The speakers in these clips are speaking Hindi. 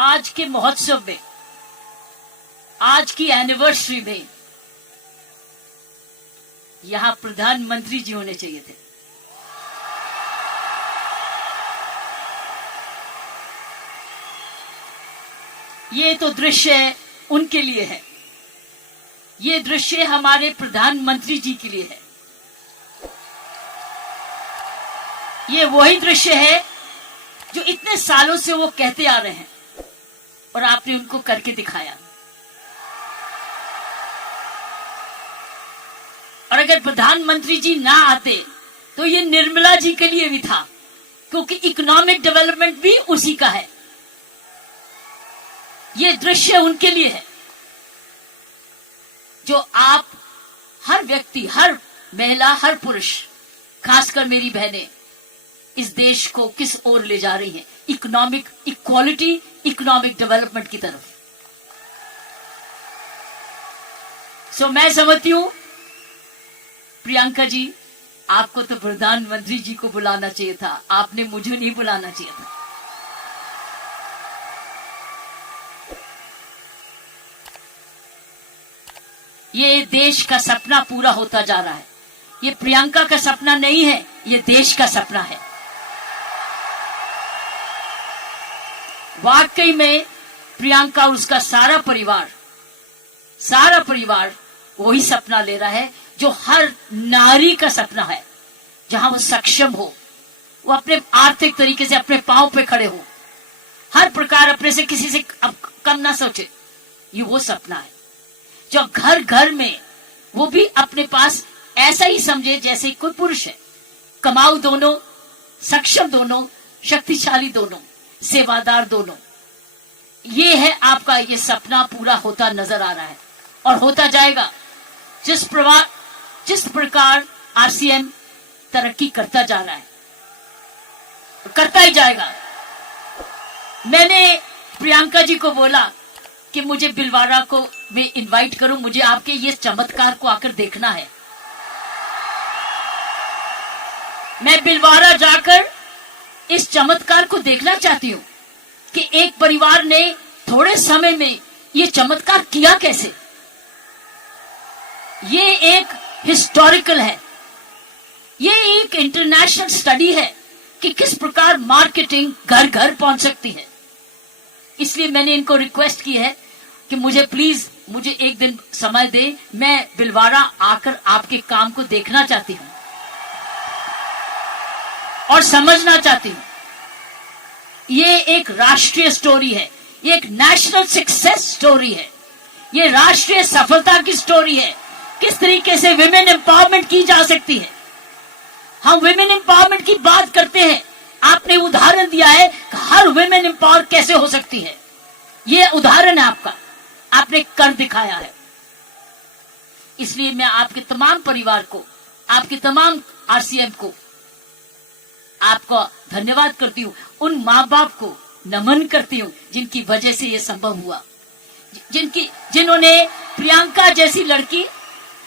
आज के महोत्सव में, आज की एनिवर्सरी में यहां प्रधानमंत्री जी होने चाहिए थे। ये तो दृश्य उनके लिए है, ये दृश्य हमारे प्रधानमंत्री जी के लिए है। ये वही दृश्य है जो इतने सालों से वो कहते आ रहे हैं और आपने उनको करके दिखाया। और अगर प्रधानमंत्री जी ना आते तो ये निर्मला जी के लिए भी था, क्योंकि इकोनॉमिक डेवलपमेंट भी उसी का है। ये दृश्य उनके लिए है जो आप हर व्यक्ति, हर महिला, हर पुरुष, खासकर मेरी बहनें इस देश को किस ओर ले जा रही हैं, इकोनॉमिक इक्वालिटी, इकोनॉमिक डेवलपमेंट की तरफ। सो मैं समझती हूं प्रियंका जी, आपको तो प्रधानमंत्री जी को बुलाना चाहिए था, आपने मुझे नहीं बुलाना चाहिए था। ये देश का सपना पूरा होता जा रहा है। ये प्रियंका का सपना नहीं है, ये देश का सपना है। वाकई में प्रियंका और उसका सारा परिवार वही सपना ले रहा है जो हर नारी का सपना है, जहां वो सक्षम हो, वो अपने आर्थिक तरीके से अपने पांव पे खड़े हो, हर प्रकार अपने से किसी से कम ना सोचे। ये वो सपना है जो घर घर में वो भी अपने पास ऐसा ही समझे जैसे कोई पुरुष है। कमाऊ दोनों, सक्षम दोनों, शक्तिशाली दोनों, सेवादार दोनों। ये है आपका, ये सपना पूरा होता नजर आ रहा है और होता जाएगा। जिस प्रकार आरसीएम तरक्की करता जा रहा है, करता ही जाएगा। मैंने प्रियंका जी को बोला कि मुझे बिलवाड़ा को मैं इनवाइट करूं, मुझे आपके ये चमत्कार को आकर देखना है। मैं बिलवाड़ा जाकर इस चमत्कार को देखना चाहती हूं कि एक परिवार ने थोड़े समय में ये चमत्कार किया कैसे। ये एक हिस्टोरिकल है, ये एक इंटरनेशनल स्टडी है कि किस प्रकार मार्केटिंग घर घर पहुंच सकती है। इसलिए मैंने इनको रिक्वेस्ट की है कि मुझे प्लीज मुझे एक दिन समय दे, मैं बिलवाड़ा आकर आपके काम को देखना चाहती हूं और समझना चाहती हूं। ये एक राष्ट्रीय स्टोरी है, ये एक नेशनल सक्सेस स्टोरी है, ये राष्ट्रीय सफलता की स्टोरी है। किस तरीके से विमेन एम्पावरमेंट की जा सकती है। हम विमेन एम्पावरमेंट की बात करते हैं, आपने उदाहरण दिया है कि हर विमेन एम्पावर कैसे हो सकती है। ये उदाहरण है आपका, आपने कर दिखाया है। इसलिए मैं आपके तमाम परिवार को, आपके तमाम आरसीएम को, आपको धन्यवाद करती हूँ। उन माँ बाप को नमन करती हूँ जिनकी वजह से ये संभव हुआ, जिन्होंने प्रियंका जैसी लड़की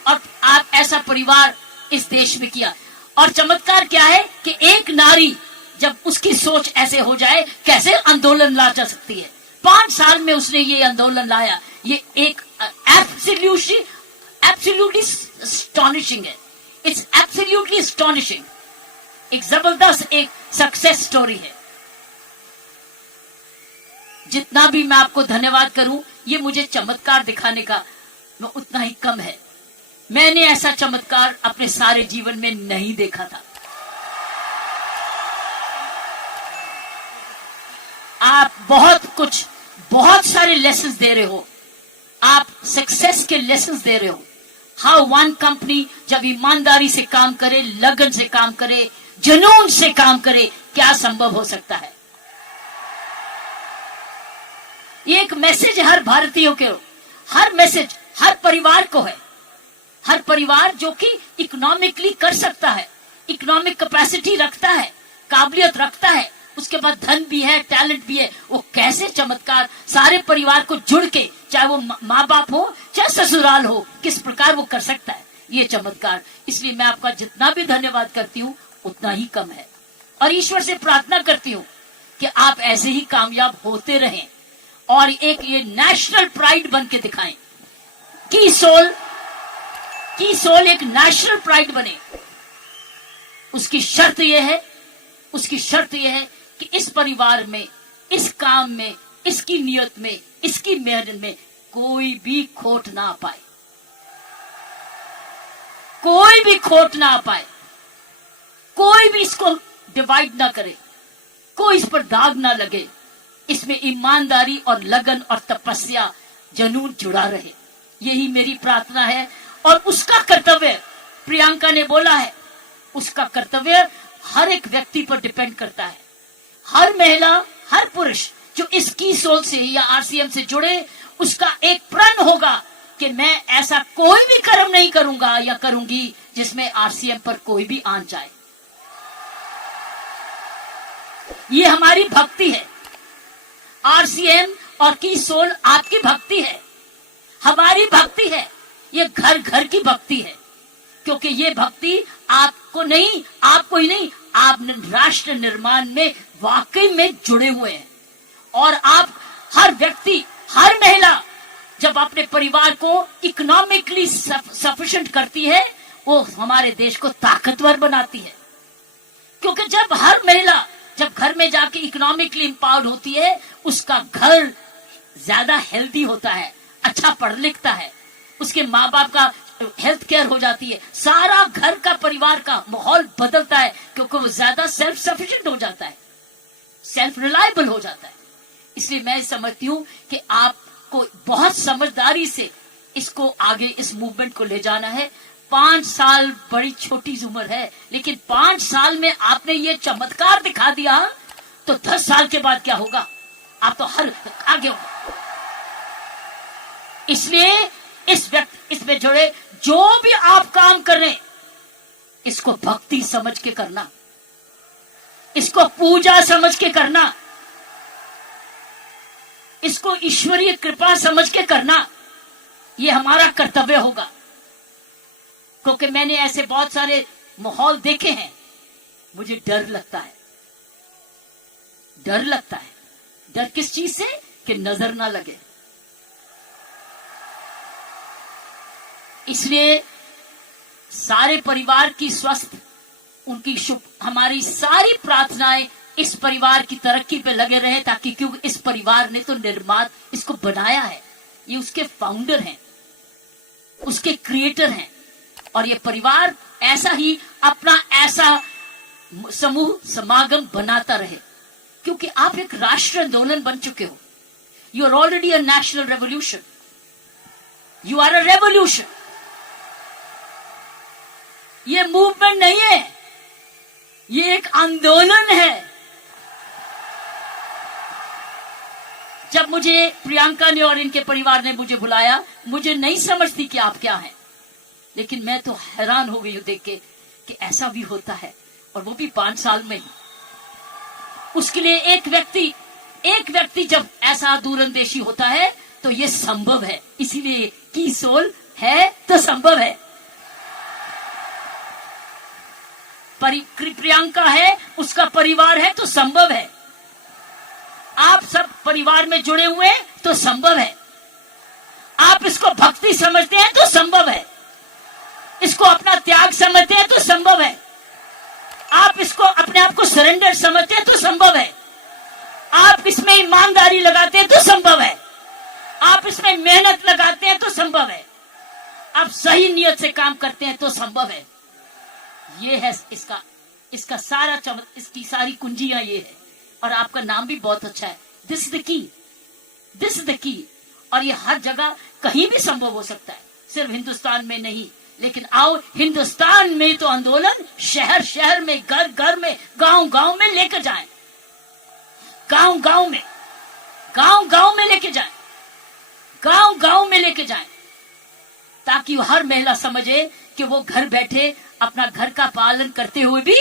और आप ऐसा परिवार इस देश में किया। और चमत्कार क्या है कि एक नारी जब उसकी सोच ऐसे हो जाए, कैसे आंदोलन ला जा सकती है। 5 साल में उसने ये आंदोलन लाया। ये एक एब्सोल्युटली एस्टॉनिशिंग है। It's absolutely astonishing. एक जबरदस्त एक सक्सेस स्टोरी है। जितना भी मैं आपको धन्यवाद करूं, ये मुझे चमत्कार दिखाने का उतना ही कम है। मैंने ऐसा चमत्कार अपने सारे जीवन में नहीं देखा था। आप बहुत सारे लेसन्स दे रहे हो, आप सक्सेस के लेसन्स दे रहे हो। हाउ वन कंपनी जब ईमानदारी से काम करे, लगन से काम करे, जुनून से काम करे, क्या संभव हो सकता है। ये एक मैसेज हर भारतीयों के, हर मैसेज हर परिवार को है। हर परिवार जो कि इकोनॉमिकली कर सकता है, इकोनॉमिक कैपेसिटी रखता है, काबिलियत रखता है, उसके बाद धन भी है, टैलेंट भी है, वो कैसे चमत्कार सारे परिवार को जुड़ के, चाहे वो माँ बाप हो चाहे ससुराल हो, किस प्रकार वो कर सकता है ये चमत्कार। इसलिए मैं आपका जितना भी धन्यवाद करती हूँ उतना ही कम है। और ईश्वर से प्रार्थना करती हूँ कि आप ऐसे ही कामयाब होते रहें। और एक ये नेशनल प्राइड बन के दिखाएं। की सोल एक नेशनल प्राइड बने। उसकी शर्त यह है कि इस परिवार में, इस काम में, इसकी नियत में, इसकी मेहनत में कोई भी खोट ना पाए, कोई भी खोट ना पाए, कोई भी इसको डिवाइड ना करे, कोई इस पर दाग ना लगे। इसमें ईमानदारी और लगन और तपस्या, जुनून जुड़ा रहे। यही मेरी प्रार्थना है। और उसका कर्तव्य, प्रियंका ने बोला है, उसका कर्तव्य हर एक व्यक्ति पर डिपेंड करता है। हर महिला, हर पुरुष जो इस की सोल से या आरसीएम से जुड़े, उसका एक प्रण होगा कि मैं ऐसा कोई भी कर्म नहीं करूंगा या करूंगी जिसमें आरसीएम पर कोई भी आंच जाए। ये हमारी भक्ति है। आरसीएम और की सोल आपकी भक्ति है, हमारी भक्ति है। ये घर घर की भक्ति है, क्योंकि ये भक्ति आपको ही नहीं, आप राष्ट्र निर्माण में वाकई में जुड़े हुए हैं। और आप हर व्यक्ति, हर महिला जब अपने परिवार को इकोनॉमिकली सफिशिएंट करती है, वो हमारे देश को ताकतवर बनाती है। क्योंकि जब हर महिला जब घर में जाके इकोनॉमिकली एम्पावर्ड होती है, उसका घर ज्यादा हेल्दी होता है, अच्छा पढ़ लिखता है, उसके माँ बाप का हेल्थ केयर हो जाती है, सारा घर का परिवार का माहौल बदलता है, क्योंकि वो ज्यादा सेल्फ सफिशिएंट हो जाता है, सेल्फ रिलायबल हो जाता है। इसलिए मैं समझती हूँ कि आपको बहुत समझदारी से इसको आगे, इस मूवमेंट को ले जाना है। 5 साल बड़ी छोटी उम्र है, लेकिन 5 साल में आपने ये चमत्कार दिखा दिया, तो 10 साल के बाद क्या होगा? आप तो हर आगे होगा। इसलिए इसमें जुड़े जो भी आप काम कर रहे हैं, इसको भक्ति समझ के करना, इसको पूजा समझ के करना, इसको ईश्वरीय कृपा समझ के करना। ये हमारा कर्तव्य होगा। क्योंकि मैंने ऐसे बहुत सारे माहौल देखे हैं, मुझे डर लगता है। डर किस चीज से? कि नजर ना लगे। इसलिए सारे परिवार की स्वस्थ, उनकी शुभ, हमारी सारी प्रार्थनाएं इस परिवार की तरक्की पे लगे रहे, ताकि क्योंकि इस परिवार ने तो निर्माण इसको बनाया है, ये उसके फाउंडर हैं, उसके क्रिएटर हैं। और ये परिवार ऐसा ही अपना ऐसा समूह समागम बनाता रहे, क्योंकि आप एक राष्ट्र आंदोलन बन चुके हो। You are already a national revolution, you are a revolution. ये मूवमेंट नहीं है, ये एक आंदोलन है। जब मुझे प्रियंका ने और इनके परिवार ने मुझे बुलाया, मुझे नहीं समझती कि आप क्या हैं, लेकिन मैं तो हैरान हो गई हूं देख के कि ऐसा भी होता है, और वो भी 5 साल में ही। उसके लिए एक व्यक्ति जब ऐसा दूरंदेशी होता है तो ये संभव है। इसीलिए की सोल है तो संभव है। प्रियंका है, उसका परिवार है तो संभव है। आप सब परिवार में जुड़े हुए तो संभव है। आप इसको भक्ति समझते हैं तो संभव है। इसको अपना त्याग समझते हैं तो संभव है। आप इसको अपने आप को सरेंडर समझते हैं तो संभव है। आप इसमें ईमानदारी लगाते हैं तो संभव है। आप इसमें मेहनत लगाते हैं तो संभव है। आप सही नियत से काम करते हैं तो संभव है। ये है इसका सारा इसकी सारी कुंजियां ये है। और आपका नाम भी बहुत अच्छा है, दिस इज द की। और ये हर जगह कहीं भी संभव हो सकता है, सिर्फ हिंदुस्तान में नहीं। लेकिन आओ, हिंदुस्तान में तो आंदोलन शहर शहर में, घर घर में, गांव गांव में लेकर जाएं, गांव गांव में लेके जाएं, गांव गांव में लेके जाएं, ताकि हर महिला समझे कि वो घर बैठे अपना घर का पालन करते हुए भी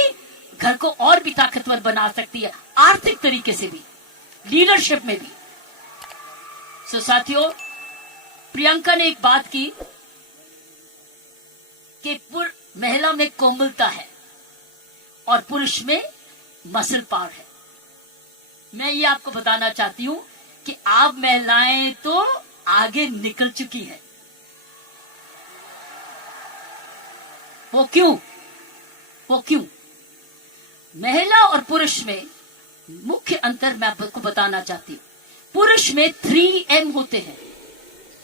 घर को और भी ताकतवर बना सकती है, आर्थिक तरीके से भी, लीडरशिप में भी। सो साथियों, प्रियंका ने एक बात की कि महिला में कोमलता है और पुरुष में मसल पावर है। मैं ये आपको बताना चाहती हूं कि आप महिलाएं तो आगे निकल चुकी है। वो क्यों? महिला और पुरुष में मुख्य अंतर मैं आपको बताना चाहती हूं। पुरुष में 3M होते हैं।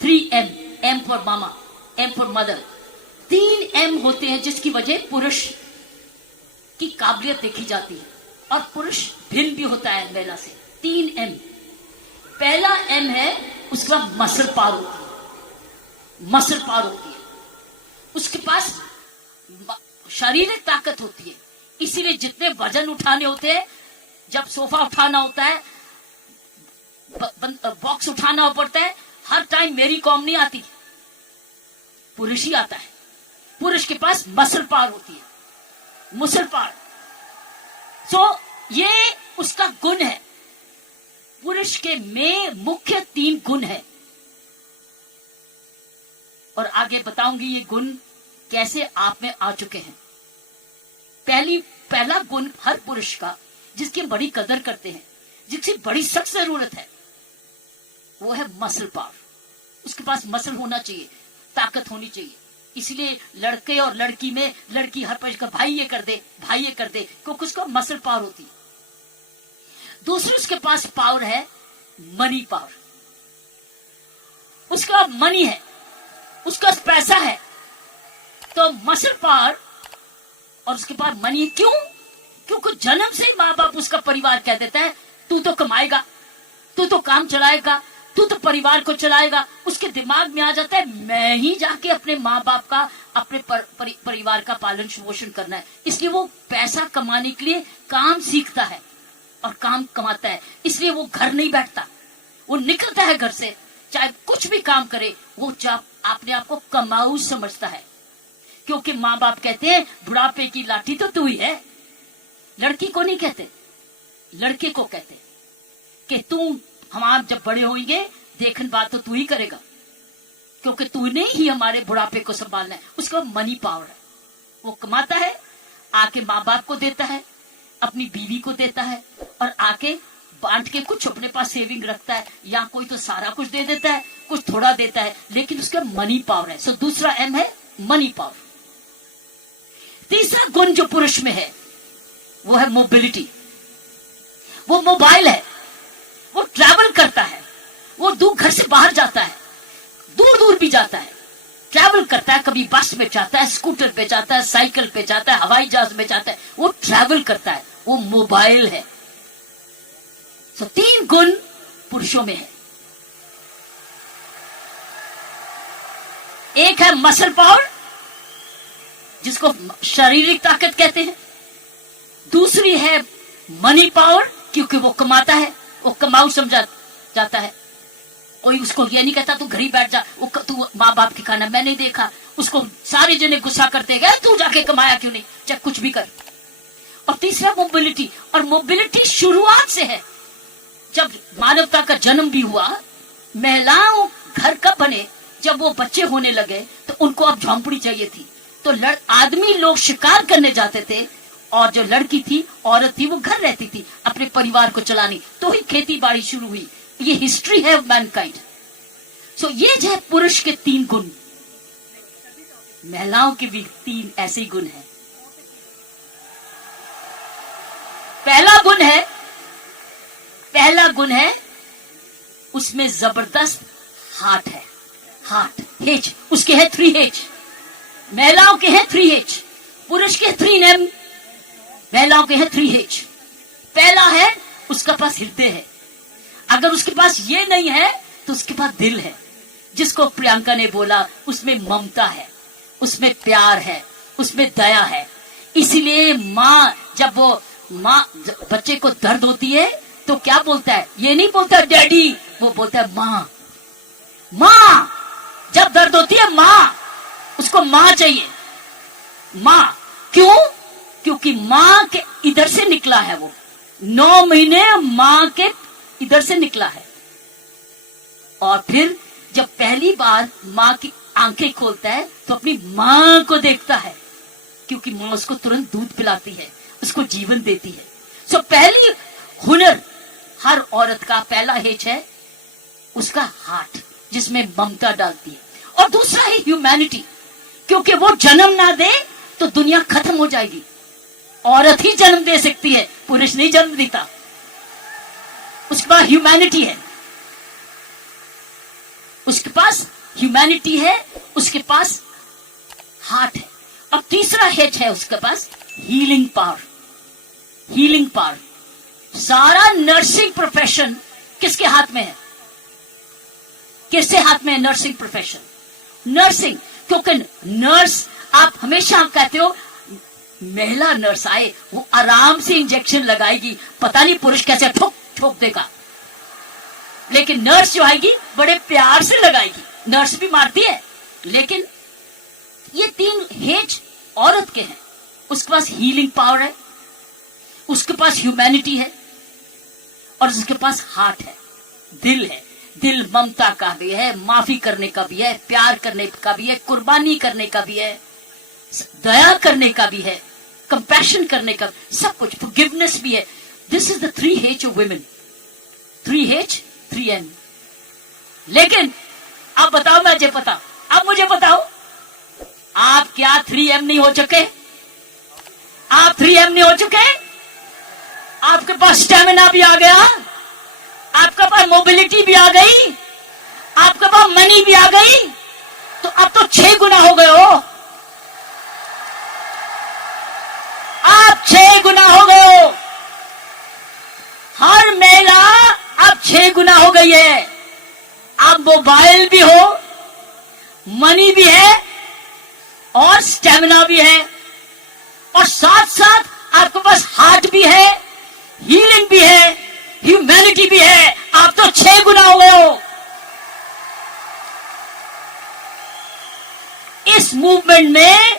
3M, M for mama, M for mother. 3M होते हैं जिसकी वजह पुरुष की काबिलियत देखी जाती है, और पुरुष भिन्न भी होता है महिला से। 3M। पहला M है, उसके बाद मसल पावर होती है। मसल पावर होती है, उसके पास शारीरिक ताकत होती है। इसीलिए जितने वजन उठाने होते हैं, जब सोफा उठाना होता है, बॉक्स उठाना पड़ता है, हर टाइम मेरी कॉम नहीं आती, पुरुष ही आता है। पुरुष के पास मसल पावर होती है, मसल पावर। ये उसका गुण है। पुरुष के में मुख्य 3 गुण है, और आगे बताऊंगी ये गुण कैसे आप में आ चुके हैं। पहला गुण हर पुरुष का, जिसकी बड़ी कदर करते हैं, जिसकी बड़ी सख्त जरूरत है, वो है मसल पावर। उसके पास मसल होना चाहिए, ताकत होनी चाहिए। इसलिए लड़के और लड़की में, लड़की हर पक्ष का भाई ये कर दे, भाई ये कर दे, क्योंकि उसका मसल पावर होती है। दूसरी उसके पास पावर है मनी पावर। उसका मनी है, उसका पैसा है, तो मसल पावर और उसके पास मनी। क्यों? क्योंकि जन्म से ही माँ बाप, उसका परिवार कह देता है तू तो कमाएगा, तू तो काम चलाएगा, तू तो परिवार को चलाएगा। उसके दिमाग में आ जाता है मैं ही जाके अपने माँ बाप का, अपने परिवार का पालन पोषण करना है। इसलिए वो पैसा कमाने के लिए काम सीखता है और काम कमाता है। इसलिए वो घर नहीं बैठता, वो निकलता है घर से, चाहे कुछ भी काम करे, वो अपने आप को कमाऊ समझता है। क्योंकि माँ बाप कहते हैं बुढ़ापे की लाठी तो तू ही है। लड़की को नहीं कहते, लड़के को कहते कि तू, हम आप जब बड़े होंगे देखन बात तो तू ही करेगा, क्योंकि तूने ही हमारे बुढ़ापे को संभालना है। उसका मनी पावर है, वो कमाता है, आके माँ बाप को देता है, अपनी बीवी को देता है, और आके बांट के कुछ अपने पास सेविंग रखता है, या कोई तो सारा कुछ दे देता है, कुछ थोड़ा देता है, लेकिन उसका मनी पावर है। दूसरा M है मनी पावर। तीसरा गुण जो पुरुष में है वो है मोबिलिटी। वो मोबाइल है, वो ट्रैवल करता है, वो दूर घर से बाहर जाता है, दूर दूर भी जाता है, ट्रैवल करता है। कभी बस में जाता है, स्कूटर पे जाता है, साइकिल पे जाता है, हवाई जहाज में जाता है, वो ट्रैवल करता है, वो मोबाइल है। 3 गुण पुरुषों में है। एक है मसल पावर, जिसको शारीरिक ताकत कहते हैं। दूसरी है मनी पावर, क्योंकि वो कमाता है, वो कमाऊ समझा जाता है। कोई उसको ये नहीं कहता तू घर ही बैठ जा, तू माँ बाप की खाना। मैं नहीं देखा उसको सारे जने गुस्सा करते गए तू जाके कमाया क्यों नहीं, चाहे कुछ भी कर। और तीसरा मोबिलिटी, और मोबिलिटी शुरुआत से है। जब मानवता का जन्म भी हुआ, महिलाओं घर कब बने, जब वो बच्चे होने लगे, तो उनको अब झोंपड़ी चाहिए थी। तो आदमी लोग शिकार करने जाते थे, और जो लड़की थी, औरत थी, वो घर रहती थी अपने परिवार को चलानी। तो ही खेती बाड़ी शुरू हुई। ये हिस्ट्री है मैनकाइंड। ये जो है पुरुष के 3 गुण, महिलाओं के भी 3 ऐसे गुण हैं। पहला गुण है उसमें जबरदस्त हार्ट है। हार्ट, H, उसके है 3H। महिलाओं के हैं 3H, पुरुष के 3M, महिलाओं के हैं 3H। पहला है उसका पास हृदय है। अगर उसके पास ये नहीं है तो उसके पास दिल है, जिसको प्रियंका ने बोला, उसमें ममता है, उसमें प्यार है, उसमें दया है। इसीलिए जब बच्चे को दर्द होती है तो क्या बोलता है? ये नहीं बोलता डैडी, वो बोलता है माँ। माँ जब दर्द होती है, माँ, उसको माँ चाहिए। माँ क्यों? क्योंकि माँ के इधर से निकला है, वो 9 महीने माँ के इधर से निकला है। और फिर जब पहली बार माँ की आंखें खोलता है तो अपनी माँ को देखता है, क्योंकि माँ उसको तुरंत दूध पिलाती है, उसको जीवन देती है। पहली हुनर हर औरत का पहला हेच है उसका हार्ट जिसमें ममता डालती है, और दूसरा है ह्यूमैनिटी, क्योंकि वो जन्म ना दे तो दुनिया खत्म हो जाएगी। औरत ही जन्म दे सकती है, पुरुष नहीं जन्म देता। उसके पास ह्यूमैनिटी है, उसके पास ह्यूमैनिटी है, उसके पास हार्ट है। अब तीसरा हेच है उसके पास, हीलिंग पावर। Healing power. सारा नर्सिंग प्रोफेशन किसके हाथ में है? किसके हाथ में है नर्सिंग प्रोफेशन? नर्सिंग, क्योंकि नर्स, आप हमेशा कहते हो महिला नर्स आए वो आराम से इंजेक्शन लगाएगी, पता नहीं पुरुष कैसे ठोक ठोक देगा, लेकिन नर्स जो आएगी बड़े प्यार से लगाएगी। नर्स भी मारती है, लेकिन ये तीन हेज औरत के हैं। उसके पास हीलिंग पावर है, उसके पास ह्यूमैनिटी है, और उसके पास हार्ट है, दिल है। दिल ममता का भी है, माफी करने का भी है, प्यार करने का भी है, कुर्बानी करने का भी है, दया करने का भी है, कंपैशन करने का, सब कुछ, फॉरगिवनेस भी है। This is the 3H of women. 3H 3M। लेकिन आप बताओ, मुझे पता, आप मुझे बताओ, आप क्या 3M नहीं हो चुके? आप 3M नहीं हो चुके? आपके पास स्टेमिना भी आ गया, आपके पास मोबिलिटी भी आ गई, आपके पास मनी भी आ गई, तो अब तो 6 गुना हो गए हो। आप 6 गुना हो गए हो। हर महिला अब 6 गुना हो गई है। अब मोबाइल भी हो, मनी भी है, और स्टेमिना भी है, और साथ साथ आपके पास हार्ट भी है, हीलिंग भी है, ह्यूमैनिटी भी है। आप तो 6 गुना हो गए हो। इस मूवमेंट में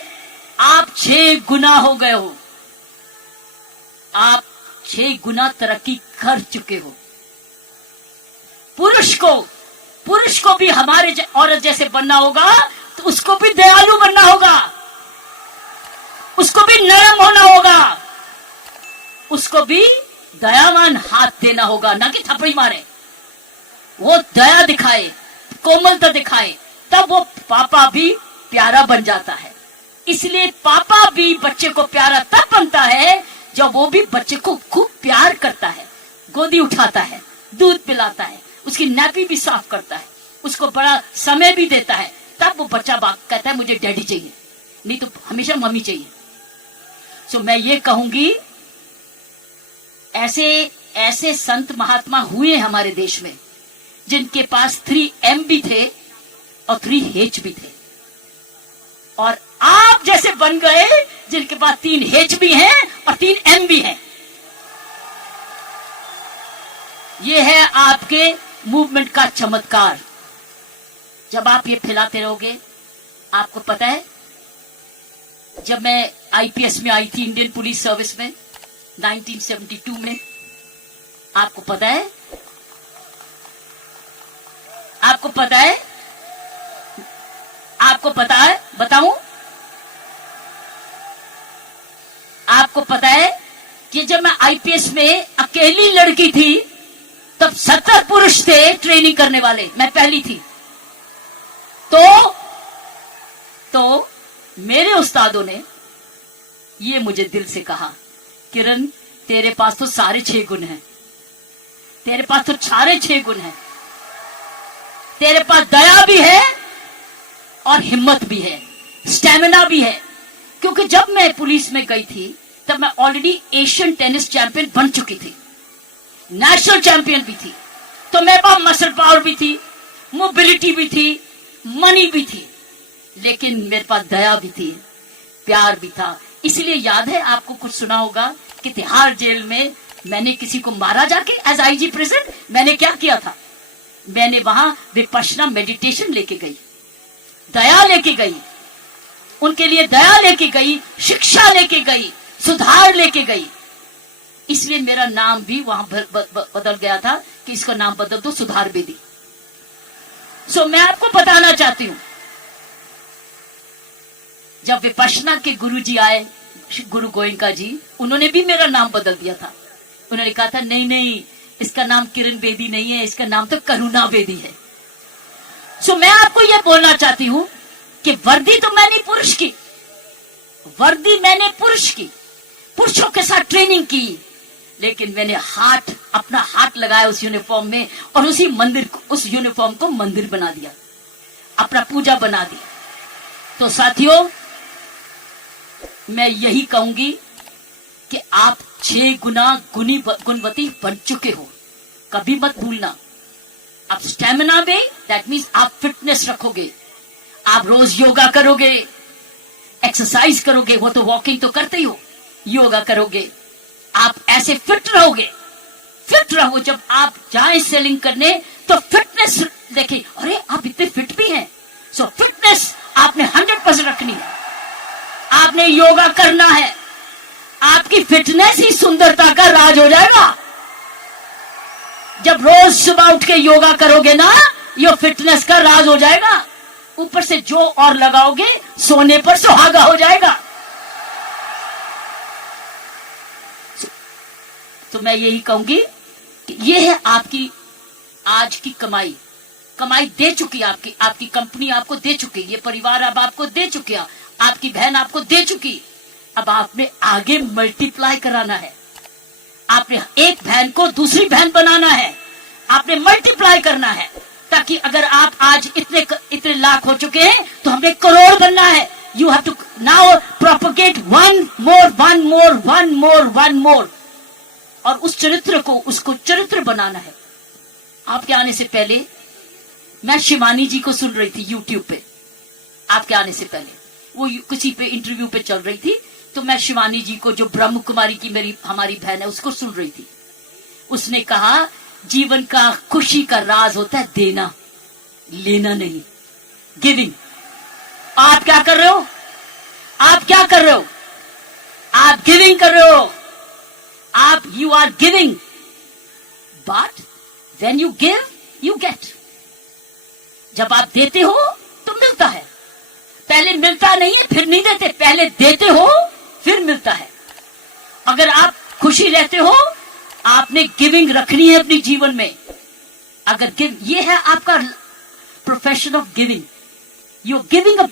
आप 6 गुना हो गए हो। आप 6 गुना तरक्की कर चुके हो। पुरुष को भी हमारे औरत जैसे बनना होगा, तो उसको भी दयालु बनना होगा, उसको भी नरम होना होगा, उसको भी दयावान हाथ देना होगा, ना कि थप्पड़ी मारे। वो दया दिखाए, कोमलता दिखाए, तब वो पापा भी प्यारा बन जाता है। इसलिए पापा भी बच्चे को प्यारा तब बनता है जब वो भी बच्चे को खूब प्यार करता है, गोदी उठाता है, दूध पिलाता है, उसकी नैपी भी साफ करता है, उसको बड़ा समय भी देता है। तब वो बच्चा कहता है मुझे डैडी चाहिए, नहीं तो हमेशा मम्मी चाहिए। सो मैं ये कहूंगी, ऐसे संत महात्मा हुए हमारे देश में जिनके पास 3M भी थे और 3H भी थे, और आप जैसे बन गए जिनके पास 3H भी हैं और 3M भी हैं। ये है आपके मूवमेंट का चमत्कार। जब आप ये फैलाते रहोगे, आपको पता है, जब मैं IPS में आई थी, इंडियन पुलिस सर्विस में 1972 में, आपको पता है, आपको पता है, आपको पता है, बताऊं? आपको पता है कि जब मैं IPS में अकेली लड़की थी, तब 70 पुरुष थे ट्रेनिंग करने वाले, मैं पहली थी। तो मेरे उस्तादों ने ये मुझे दिल से कहा, किरण तेरे पास तो सारे 6 गुण हैं, तेरे पास तो सारे 6 गुण हैं, तेरे पास दया भी है और हिम्मत भी है, स्टेमिना भी है। क्योंकि जब मैं पुलिस में गई थी तब मैं ऑलरेडी एशियन टेनिस चैंपियन बन चुकी थी, नेशनल चैंपियन भी थी, तो मेरे पास मसल पावर भी थी, मोबिलिटी भी थी, मनी भी थी, लेकिन मेरे पास दया भी थी, प्यार भी था। इसलिए याद है आपको, कुछ सुना होगा कि तिहाड़ जेल में मैंने किसी को मारा जाके, एज IG प्रेजेंट मैंने क्या किया था, मैंने वहां विपश्यना मेडिटेशन लेके गई, दया लेके गई, उनके लिए दया लेके गई, शिक्षा लेके गई, सुधार लेके गई। इसलिए मेरा नाम भी वहां बदल गया था कि इसका नाम बदल दो, सुधार बेदी। सो मैं आपको बताना चाहती हूं, जब विपश्यना के गुरु जी आए, गुरु गोयंका जी, उन्होंने भी मेरा नाम बदल दिया था। उन्होंने कहा था नहीं, इसका नाम किरण बेदी नहीं है, इसका नाम तो करुणा बेदी है। सो मैं आपको यह बोलना चाहती हूं कि वर्दी तो मैंने पुरुष की, वर्दी मैंने पुरुष की, पुरुषों के साथ ट्रेनिंग की, लेकिन मैंने अपना हाथ लगाया उस यूनिफॉर्म में और उस यूनिफॉर्म को मंदिर बना दिया, अपना पूजा बना दिया। तो साथियों, मैं यही कहूंगी कि आप 6 गुना गुणवती बन चुके हो, कभी मत भूलना। आप स्टेमिना में, दैट मीन्स आप फिटनेस रखोगे, आप रोज योगा करोगे, एक्सरसाइज करोगे, वो तो वॉकिंग तो करते ही हो, योगा करोगे, आप ऐसे फिट रहोगे। फिट रहो, जब आप जाए सेलिंग करने तो फिटनेस देखें, अरे आप इतने फिट भी हैं। सो फिटनेस आपने 100% रखनी है, आपने योगा करना है, आपकी फिटनेस ही सुंदरता का राज हो जाएगा। जब रोज सुबह उठ के योगा करोगे ना, ये फिटनेस का राज हो जाएगा। ऊपर से जो और लगाओगे, सोने पर सुहागा हो जाएगा। तो मैं यही कहूंगी कि ये है आपकी आज की कमाई। कमाई दे चुकी आपकी कंपनी आपको दे चुकी, ये परिवार अब आपको दे चुके, आपकी बहन आपको दे चुकी। अब आपने आगे मल्टीप्लाई कराना है, आपने एक बहन को दूसरी बहन बनाना है, आपने मल्टीप्लाई करना है, ताकि अगर आप आज इतने लाख हो चुके हैं तो हमें करोड़ बनना है। You have to now propagate one more, और उस चरित्र को, उसको चरित्र बनाना है। आपके आने से पहले मैं शिवानी जी को सुन रही थी यूट्यूब पे, आपके आने से पहले वो किसी पे इंटरव्यू पे चल रही थी, तो मैं शिवानी जी को, जो ब्रह्म कुमारी की हमारी बहन है, उसको सुन रही थी। उसने कहा जीवन का खुशी का राज होता है देना, लेना नहीं, गिविंग। आप क्या कर रहे हो? आप क्या कर रहे हो? आप गिविंग कर रहे हो, आप you are giving, but when you give you get. जब आप देते हो तो मिलता है, पहले मिलता नहीं है फिर नहीं देते, पहले देते हो फिर मिलता है। अगर आप खुशी रहते हो, आपने गिविंग रखनी है अपने जीवन में। अगर ये है आपका profession of giving, you giving a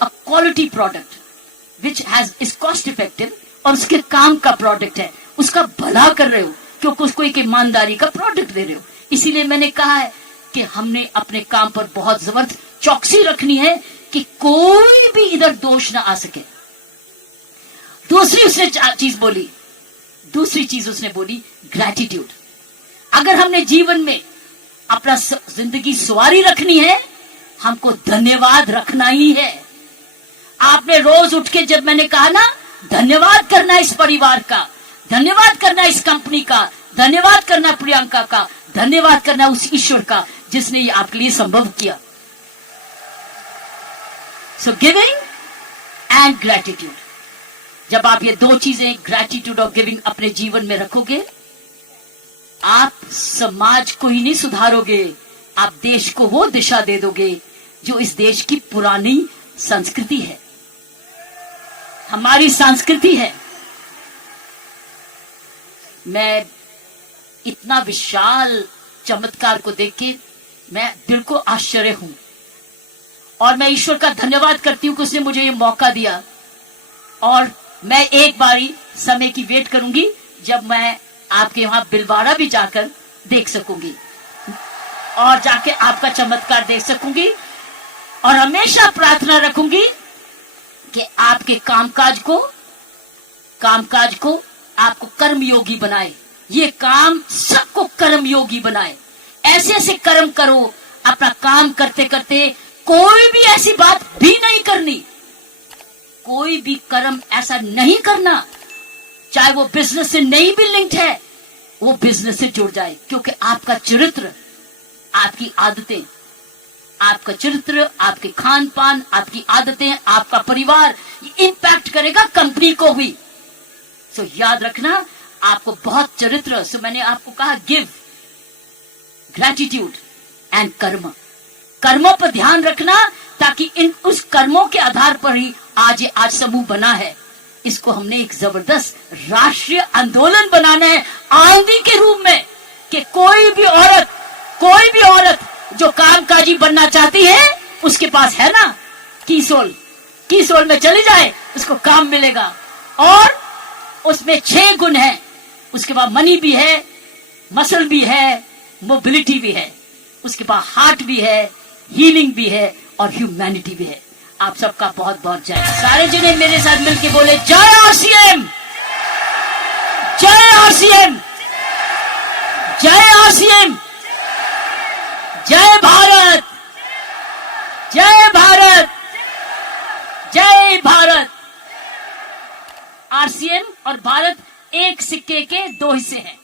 quality product which is cost effective, और उसके काम का प्रोडक्ट है, उसका भला कर रहे हो, क्योंकि उसको एक ईमानदारी का प्रोडक्ट दे रहे हो। इसीलिए मैंने कहा है कि हमने अपने काम पर बहुत जबरदस्त चौकसी रखनी है कि कोई भी इधर दोष ना आ सके। दूसरी चीज उसने बोली ग्रैटिट्यूड। अगर हमने जीवन में अपना जिंदगी सवारी रखनी है, हमको धन्यवाद रखना ही है। आपने रोज उठ के, जब मैंने कहा ना, धन्यवाद करना इस परिवार का, धन्यवाद करना इस कंपनी का, धन्यवाद करना प्रियंका का, धन्यवाद करना उस ईश्वर का जिसने ये आपके लिए संभव किया। सो गिविंग एंड ग्रैटिट्यूड, जब आप ये दो चीजें, ग्रैटिट्यूड और गिविंग, अपने जीवन में रखोगे, आप समाज को ही नहीं सुधारोगे, आप देश को वो दिशा दे दोगे जो इस देश की पुरानी संस्कृति है, हमारी संस्कृति है। मैं इतना विशाल चमत्कार को देख के मैं दिल को आश्चर्य हूं, और मैं ईश्वर का धन्यवाद करती हूं कि उसने मुझे ये मौका दिया। और मैं एक बारी समय की वेट करूंगी जब मैं आपके वहां बिलवाड़ा भी जाकर देख सकूंगी और जाके आपका चमत्कार देख सकूंगी, और हमेशा प्रार्थना रखूंगी कि आपके कामकाज को आपको कर्मयोगी बनाए, ये काम सबको कर्मयोगी बनाए। ऐसे ऐसे कर्म करो, अपना काम करते करते कोई भी ऐसी बात भी नहीं करनी, कोई भी कर्म ऐसा नहीं करना, चाहे वो बिजनेस से नहीं भी लिंक्ड है, वो बिजनेस से जुड़ जाए, क्योंकि आपका चरित्र, आपकी आदतें, आपका चरित्र, आपके खान पान, आपकी आदतें, आपका परिवार, ये इंपैक्ट करेगा कंपनी को भी। सो याद रखना, आपको बहुत चरित्र। सो मैंने आपको कहा गिव, ग्रैटिट्यूड एंड कर्म। कर्मों पर ध्यान रखना, ताकि उस कर्मों के आधार पर ही आज समूह बना है। इसको हमने एक जबरदस्त राष्ट्रीय आंदोलन बनाना है, आंधी के रूप में, कि कोई भी औरत जो कामकाजी बनना चाहती है, उसके पास है ना कीसोल में चली जाए, उसको काम मिलेगा। और उसमें 6 गुण है। उसके बाद मनी भी है, मसल भी है, मोबिलिटी भी है, उसके बाद हार्ट भी है, हीलिंग भी है और ह्यूमैनिटी भी है। आप सबका बहुत बहुत जय। सारे जने मेरे साथ मिलके बोले जय आरसीएम, जय आरसीएम, जय आरसीएम, जय भारत, जय भारत, जय भारत। आरसीएम और भारत एक सिक्के के 2 हिस्से हैं।